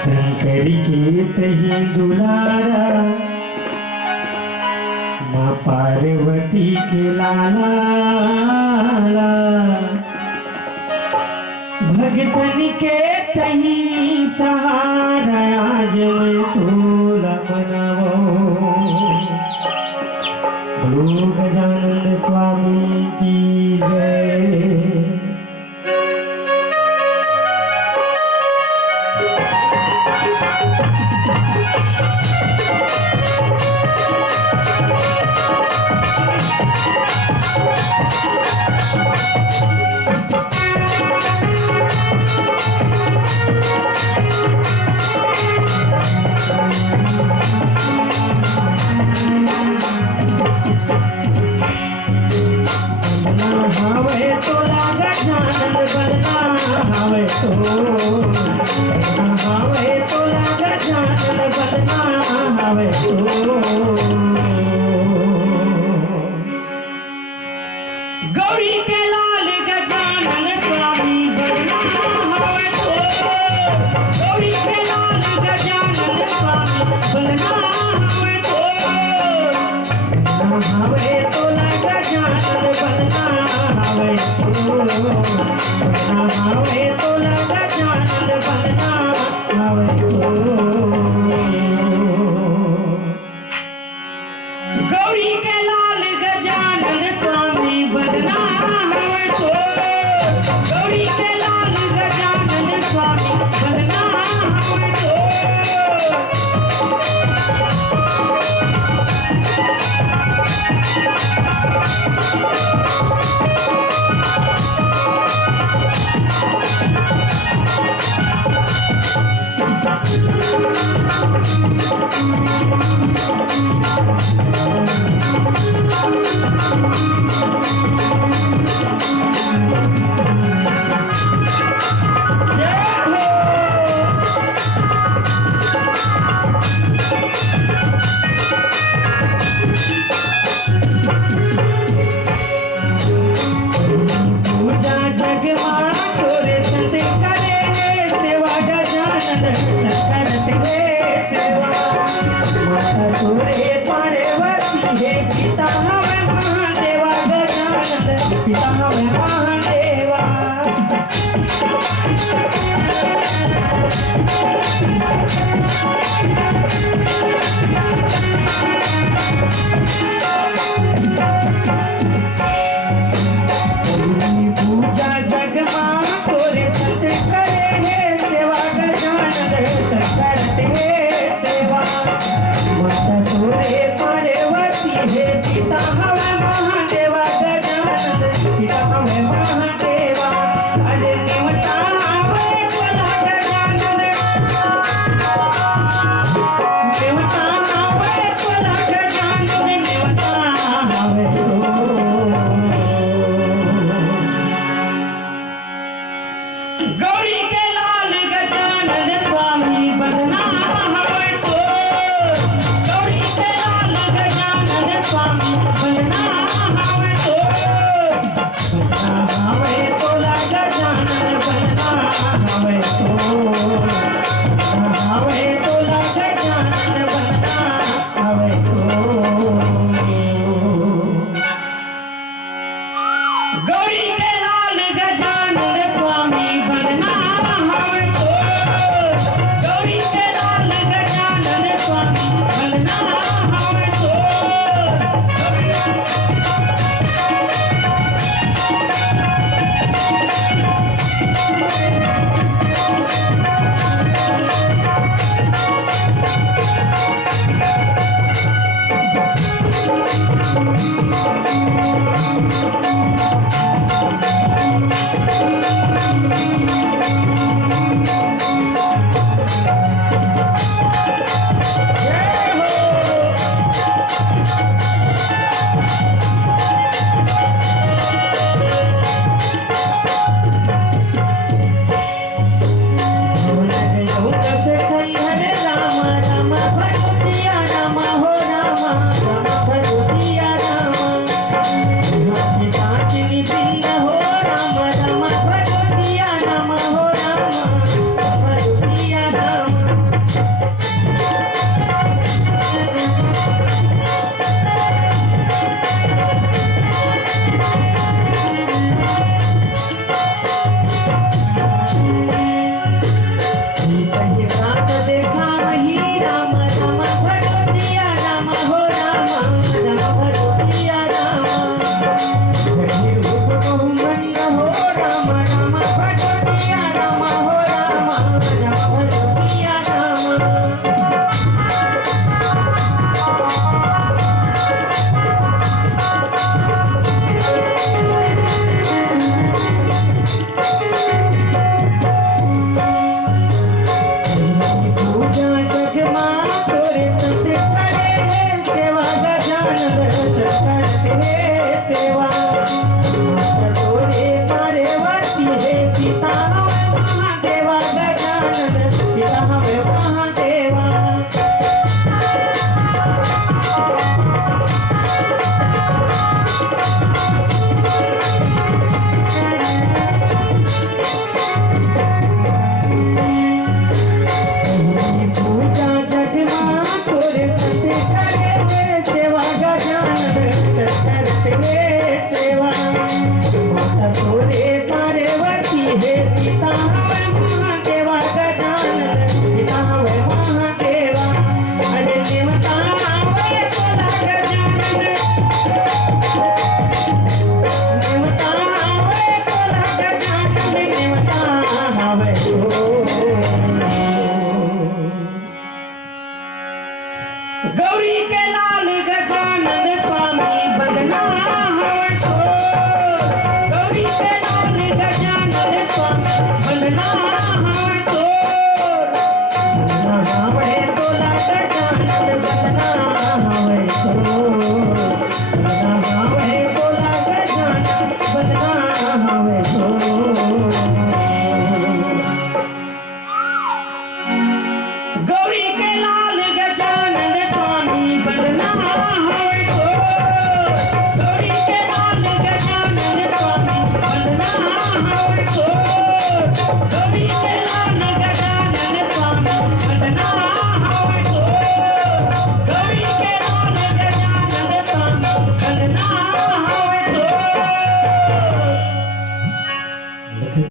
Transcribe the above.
शंकर के तही दुलारा, माँ पार्वती के लाला, भगतन के तही सहारा, आज मैं तोला मनवो। बोलो गजानन स्वामी की जय। गौरी के लाल गजानन स्वामी बनना हवे तो, गौरी के लाल गजानन स्वामी बनना हवे तो, हवे तो गजानन बनना हवे तो, हवे तो गजानन बनना हवे तो। गौरी के लाल गजानन स्वामी बनना हवे तो, गौरी के लाल गजानन स्वामी बनना हवे तो। गौरी के लाल गजानन स्वामी बनना रात देखा वही राम राम भजो सिया राम हो राम राम भजो सिया राम वही रूप बहुमंड हो राम राम भजो सिया राम हो राम राम भजो सिया राम पूजा जगमा तोरे संत करे सेवा गजानन करते सेवा तोरे मारे वर्ती है पिता महादेवा गजानन पिता महादेवा पूजा जगमा तोरे संत करे सेवा गजानन करते सेवा तोरे मारे वर्ती है पिता महादेवा गजानन पिता महादेवा अरे देवता वे बोला गजानन देवता वे बोला गजानन देवता हवे हो गौरी के लाल गजानन स्वामी बदना हवो गौरी के लाल गजानन स्वामी बदना